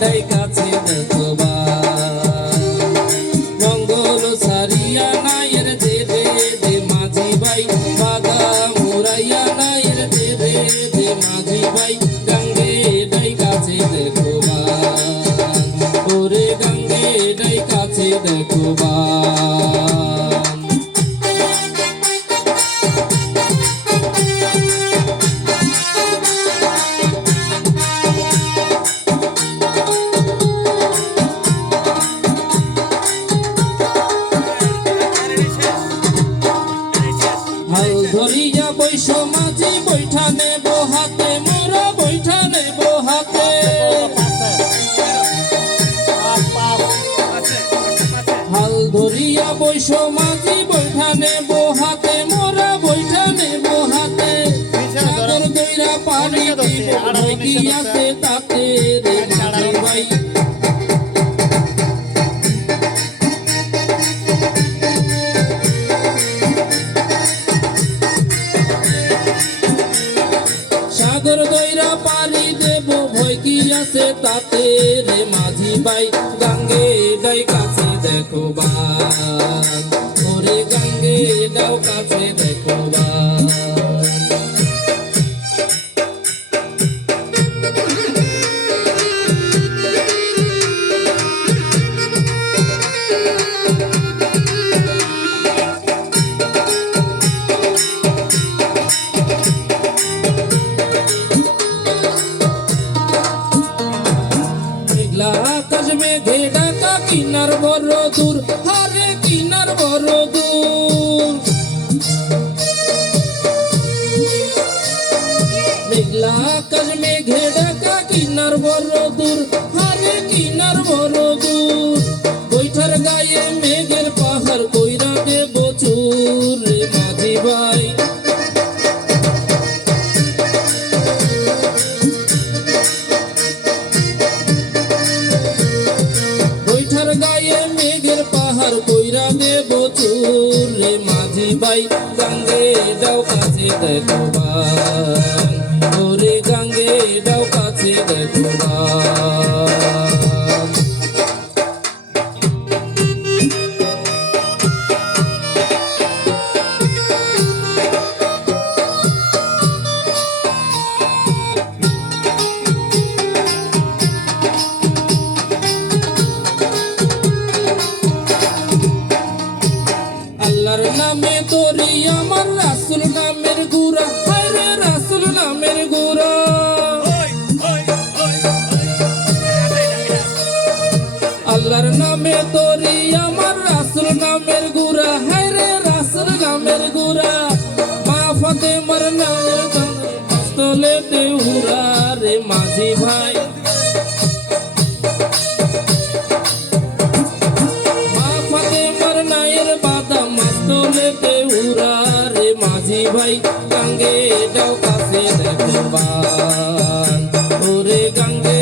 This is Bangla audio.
ডাই কাছে হাল ধরিয়া বৈশ মাঝি, বৈঠা নেব হাতে, মোরা বৈঠা নেব হাতে। হাল ধরিয়া বৈশ মাঝি, বৈঠা নেব হাতে, মোরা তাতে আছে তাতে রে মাঝি ভাই, গাঙ্গে ডাই কাছে দেখো বা ওরে গাঙ্গে ডাও কাছে দেখো বান মেঘে ডাকা কিনার বড় দূর, আরে কিনার বড় দূর। মেঘলা আকাশ, মেঘে ডাকা কিনার বড় দূর, আরে কিনার বড় দূর। বৈঠার গায়ে মেঘের পাহাড় কইরা দেব চুর রে মাঝি ভাই। গাঙ্গে দাও কাছে দেখো ভাই। ওরে গাঙ্গে দাও কাছে দেখো বান নামে তোরি আমার রাসুল নামের গুরা হায়রে রাসুল নামের গুরা আল্লাহর নামে তোরি আমার রাসুল নামের গুরা হায়রে রাসুল নামের গুরা তোলেতে উড়া রে মাঝি ভাই গাঙ্গে এটাও কাছে দেখো পান। ওরে গাঙ্গে